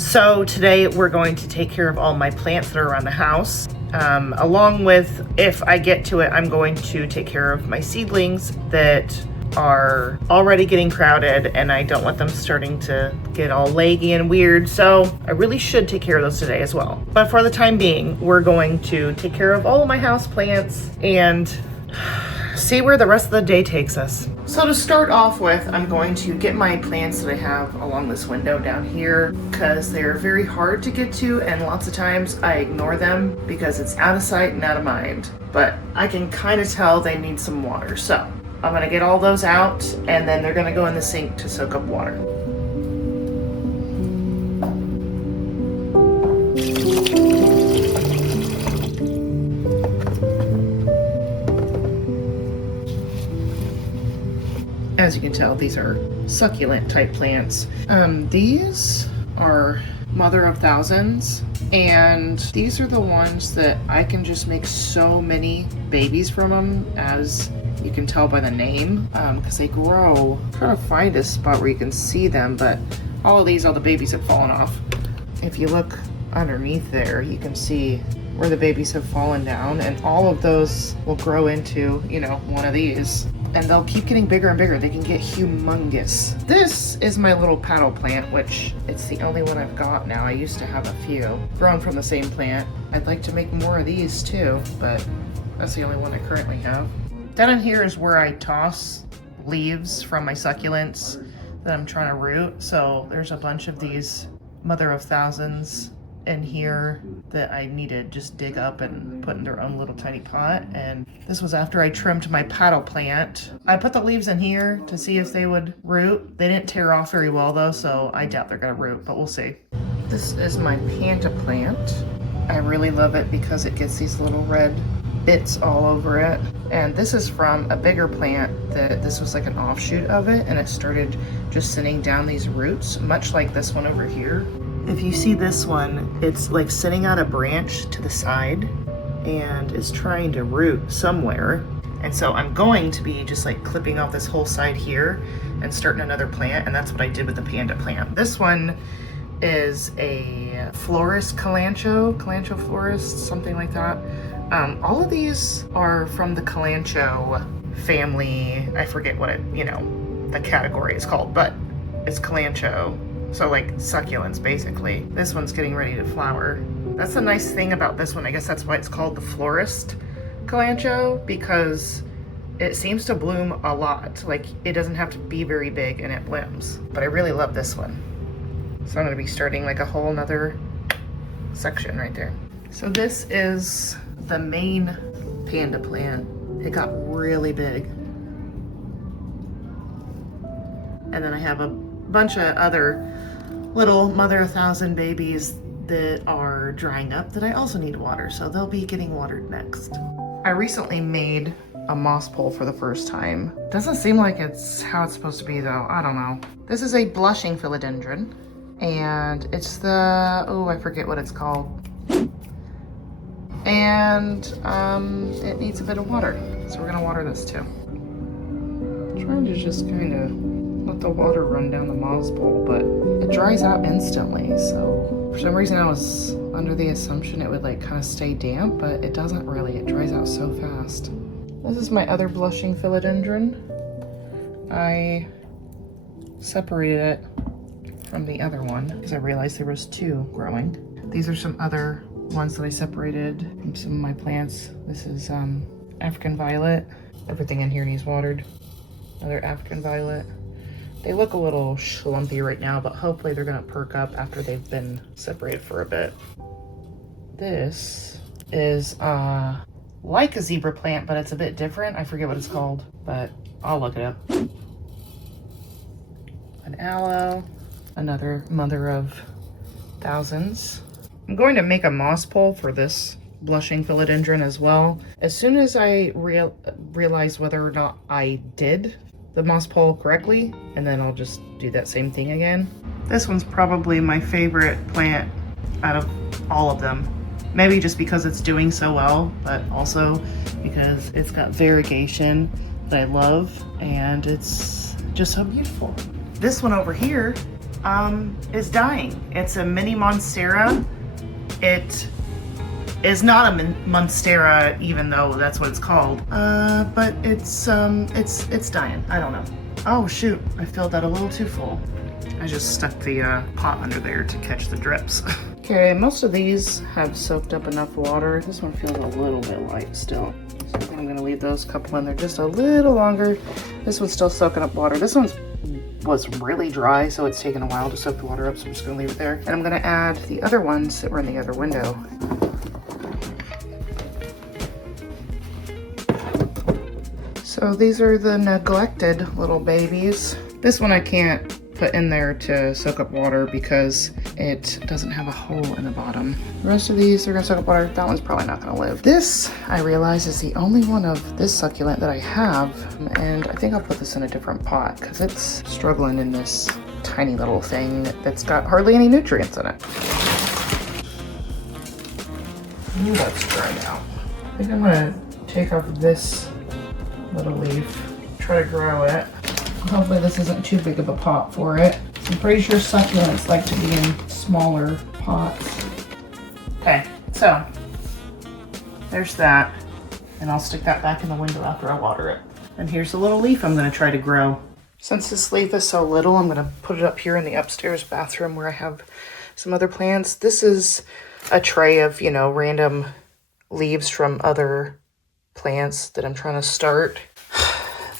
So today we're going to take care of all my plants that are around the house. Along with, if I get to it, I'm going to take care of my seedlings that are already getting crowded and I don't want them starting to get all leggy and weird. So I really should take care of those today as well. But for the time being, we're going to take care of all of my house plants and see where the rest of the day takes us. So to start off with, I'm going to get my plants that I have along this window down here because they're very hard to get to, and lots of times I ignore them because it's out of sight and out of mind. But I can kind of tell they need some water. So I'm gonna get all those out and then they're gonna go in the sink to soak up water. As you can tell, these are succulent type plants. These are mother of thousands, and these are the ones that I can just make so many babies from them, as you can tell by the name, because they grow. I'm trying to find a spot where you can see them, but all of these, all the babies have fallen off. If you look underneath there, you can see where the babies have fallen down, and all of those will grow into, you know, one of these. And they'll keep getting bigger and bigger. They can get humongous. This is my little paddle plant, which it's the only one I've got now. I used to have a few grown from the same plant. I'd like to make more of these too, but that's the only one I currently have. Down in here is where I toss leaves from my succulents that I'm trying to root. So there's a bunch of these mother of thousands in here that I need to just dig up and put in their own little tiny pot. And this was after I trimmed my paddle plant. I put the leaves in here to see if they would root. They didn't tear off very well though, so I doubt they're gonna root, but we'll see. This is my panta plant. I really love it because it gets these little red bits all over it. And this is from a bigger plant that this was like an offshoot of it, and it started just sending down these roots, much like this one over here. If you see this one, it's like sending out a branch to the side and it's trying to root somewhere. And so I'm going to be just like clipping off this whole side here and starting another plant, and that's what I did with the panda plant. This one is a florist, calancho florist, something like that. All of these are from the calancho family. I forget what it, you know, the category is called, but it's calancho. So like succulents, basically. This one's getting ready to flower. That's the nice thing about this one. I guess that's why it's called the florist calancho, because it seems to bloom a lot. Like, it doesn't have to be very big and it blooms. But I really love this one. So I'm gonna be starting like a whole nother section right there. So this is the main panda plant. It got really big. And then I have a bunch of other little mother of thousand babies that are drying up that I also need water, so they'll be getting watered next. I recently made a moss pole for the first time. Doesn't seem like it's how it's supposed to be though, I don't know. This is a blushing philodendron, and it's the, oh, I forget what it's called. And it needs a bit of water, so we're gonna water this too. I'm trying to just kind of let the water run down the moss pole, but it dries out instantly. So for some reason I was under the assumption it would like kind of stay damp, but it doesn't really. It dries out so fast. This is my other blushing philodendron. I separated it from the other one because I realized there was two growing. These are some other ones that I separated from some of my plants. This is African violet. Everything in here needs watered. Another African violet. They look a little schlumpy right now, but hopefully they're gonna perk up after they've been separated for a bit. This is like a zebra plant, but it's a bit different. I forget what it's called, but I'll look it up. An aloe, another mother of thousands. I'm going to make a moss pole for this blushing philodendron as well. As soon as I realize whether or not I did the moss pole correctly, and then I'll just do that same thing again. This one's probably my favorite plant out of all of them. Maybe just because it's doing so well, but also because it's got variegation that I love, and it's just so beautiful. This one over here is dying. It's a mini monstera. It is not a monstera, even though that's what it's called. But it's dying. I don't know. Oh shoot, I filled that a little too full. I just stuck the pot under there to catch the drips. Okay, most of these have soaked up enough water. This one feels a little bit light still. So I think I'm gonna leave those couple in there just a little longer. This one's still soaking up water. This was really dry, so it's taken a while to soak the water up, so I'm just gonna leave it there. And I'm gonna add the other ones that were in the other window. So these are the neglected little babies. This one I can't put in there to soak up water because it doesn't have a hole in the bottom. The rest of these are gonna soak up water. That one's probably not gonna live. This, I realize, is the only one of this succulent that I have, and I think I'll put this in a different pot because it's struggling in this tiny little thing that's got hardly any nutrients in it. Ooh, that's dried out. I think I'm gonna take off this little leaf, try to grow it. Hopefully this isn't too big of a pot for it. I'm pretty sure succulents like to be in smaller pots. Okay, so there's that. And I'll stick that back in the window after I water it. And here's a little leaf I'm gonna try to grow. Since this leaf is so little, I'm gonna put it up here in the upstairs bathroom where I have some other plants. This is a tray of, you know, random leaves from other plants that I'm trying to start.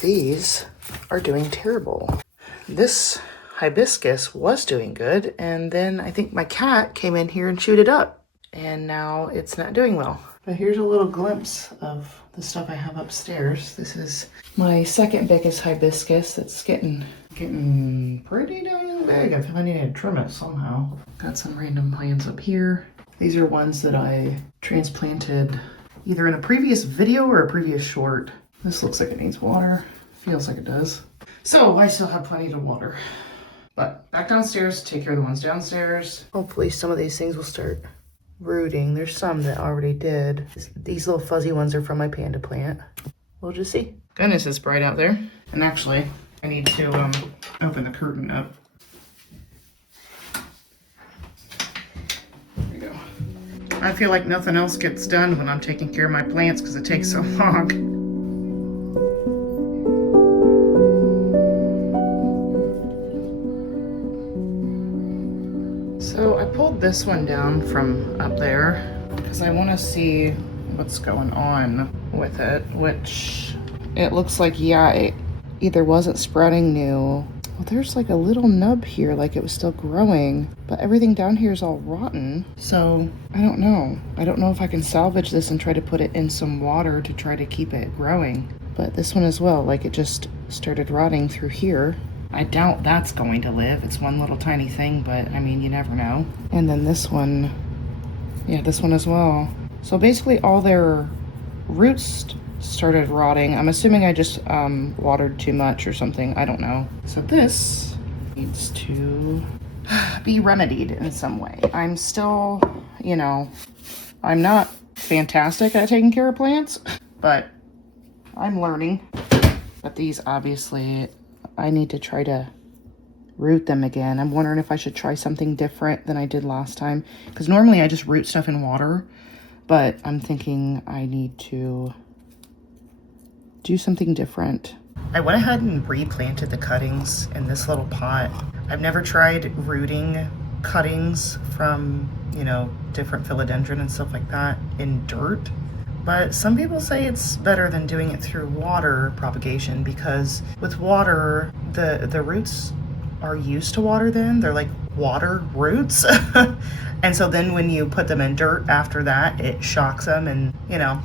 These are doing terrible. This hibiscus was doing good, and then I think my cat came in here and chewed it up, and now it's not doing well. But here's a little glimpse of the stuff I have upstairs. This is my second biggest hibiscus. It's getting pretty dang big. I feel I need to trim it somehow. Got some random plants up here. These are ones that I transplanted either in a previous video or a previous short. This looks like it needs water. Feels like it does. So I still have plenty to water. But back downstairs, take care of the ones downstairs. Hopefully some of these things will start rooting. There's some that already did. These little fuzzy ones are from my panda plant. We'll just see. Goodness, it's bright out there. And actually, I need to open the curtain up. There we go. I feel like nothing else gets done when I'm taking care of my plants because it takes so long. So I pulled this one down from up there because I want to see what's going on with it, which it looks like, yeah, it either wasn't spreading new. Well, there's like a little nub here, like it was still growing, but everything down here is all rotten. So I don't know. I don't know if I can salvage this and try to put it in some water to try to keep it growing. But this one as well, like it just started rotting through here. I doubt that's going to live. It's one little tiny thing, but I mean, you never know. And then this one, yeah, this one as well. So basically all their roots started rotting. I'm assuming I just watered too much or something. I don't know. So this needs to be remedied in some way. I'm still, you know, I'm not fantastic at taking care of plants, but I'm learning. But these obviously, I need to try to root them again. I'm wondering if I should try something different than I did last time. Because normally I just root stuff in water. But I'm thinking I need to do something different. I went ahead and replanted the cuttings in this little pot. I've never tried rooting cuttings from, you know, different philodendron and stuff like that in dirt. But some people say it's better than doing it through water propagation because with water, the roots are used to water then. They're like water roots. And so then when you put them in dirt after that, it shocks them and, you know.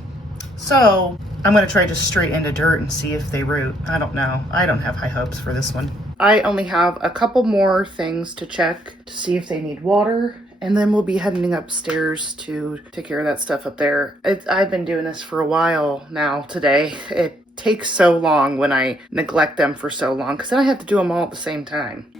So I'm going to try just straight into dirt and see if they root. I don't know. I don't have high hopes for this one. I only have a couple more things to check to see if they need water. And then we'll be heading upstairs to take care of that stuff up there. I've been doing this for a while now today. It takes so long when I neglect them for so long because then I have to do them all at the same time.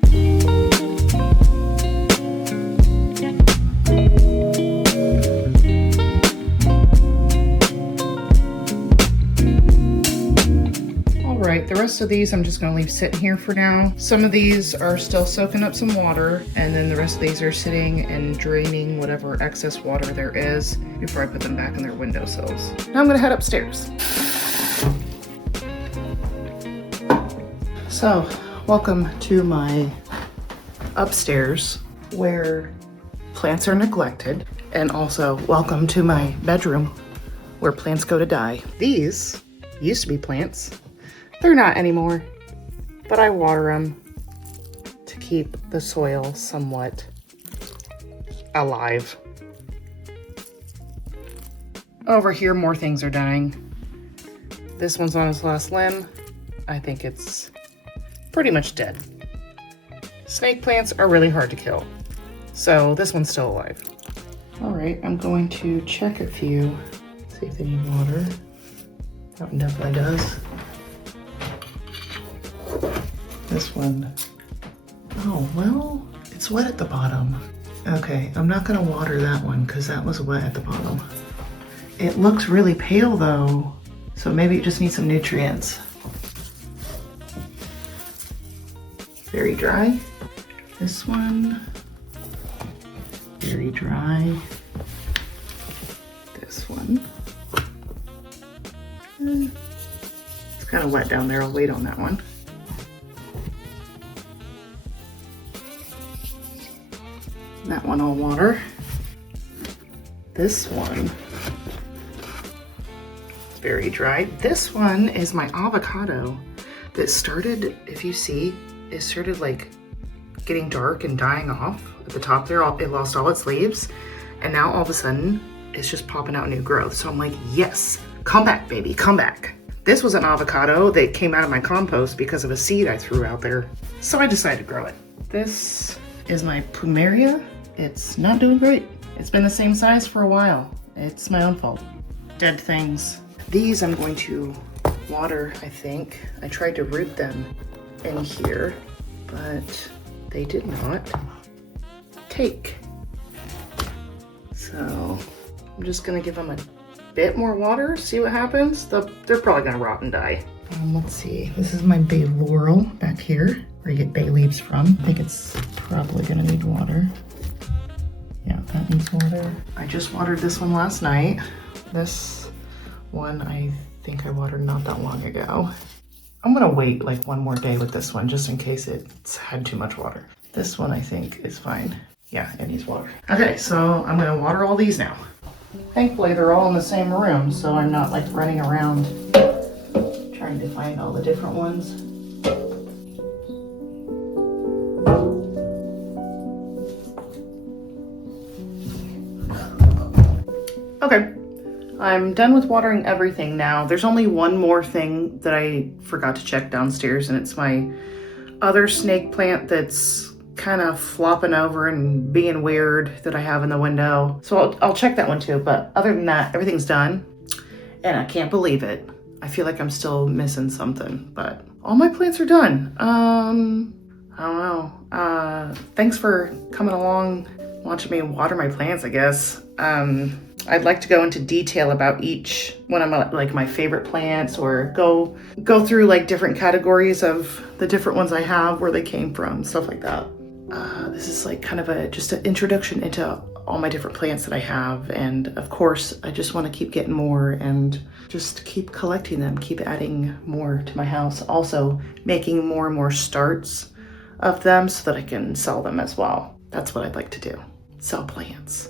All right, the the rest of these I'm just gonna leave sitting here for now. Some of these are still soaking up some water, and then the rest of these are sitting and draining whatever excess water there is before I put them back on their windowsills. Now I'm gonna head upstairs. So, welcome to my upstairs where plants are neglected, and also welcome to my bedroom where plants go to die. These used to be plants. They're not anymore, but I water them to keep the soil somewhat alive. Over here, more things are dying. This one's on its last limb. I think it's pretty much dead. Snake plants are really hard to kill, so this one's still alive. All right, I'm going to check a few, see if they need water. That one definitely does. This one, oh, well, it's wet at the bottom. Okay, I'm not gonna water that one because that was wet at the bottom. It looks really pale though, so maybe it just needs some nutrients. Very dry. This one, very dry. This one, it's kind of wet down there. I'll wait on that one. That one I'll water. This one, very dry. This one is my avocado that started, if you see, it started like getting dark and dying off at the top there. It lost all its leaves, and now all of a sudden it's just popping out new growth. So I'm like, yes, come back, baby, come back. This was an avocado that came out of my compost because of a seed I threw out there. So I decided to grow it. This is my plumeria. It's not doing great. It's been the same size for a while. It's my own fault. Dead things. These I'm going to water, I think. I tried to root them in here, but they did not take. So I'm just gonna give them a bit more water, see what happens. They're probably gonna rot and die. Let's see, this is my bay laurel back here, where you get bay leaves from. I think it's probably gonna need water. Yeah, that needs water. I just watered this one last night. This one I think I watered not that long ago. I'm gonna wait like one more day with this one just in case it's had too much water. This one I think is fine. Yeah, it needs water. Okay, so I'm gonna water all these now. Thankfully they're all in the same room, so I'm not like running around trying to find all the different ones. Okay. I'm done with watering everything now. There's only one more thing that I forgot to check downstairs, and it's my other snake plant that's kind of flopping over and being weird that I have in the window. So I'll check that one too, but other than that, everything's done, and I can't believe it. I feel like I'm still missing something, but all my plants are done. I don't know. Thanks for coming along, watching me water my plants, I guess. I'd like to go into detail about each one of my favorite plants, or go through like different categories of the different ones I have, where they came from, stuff like that. This is like kind of just an introduction into all my different plants that I have, and of course I just want to keep getting more and just keep collecting them, keep adding more to my house, also making more and more starts of them so that I can sell them as well. That's what I'd like to do, sell plants.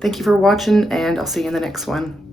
Thank you for watching, and I'll see you in the next one.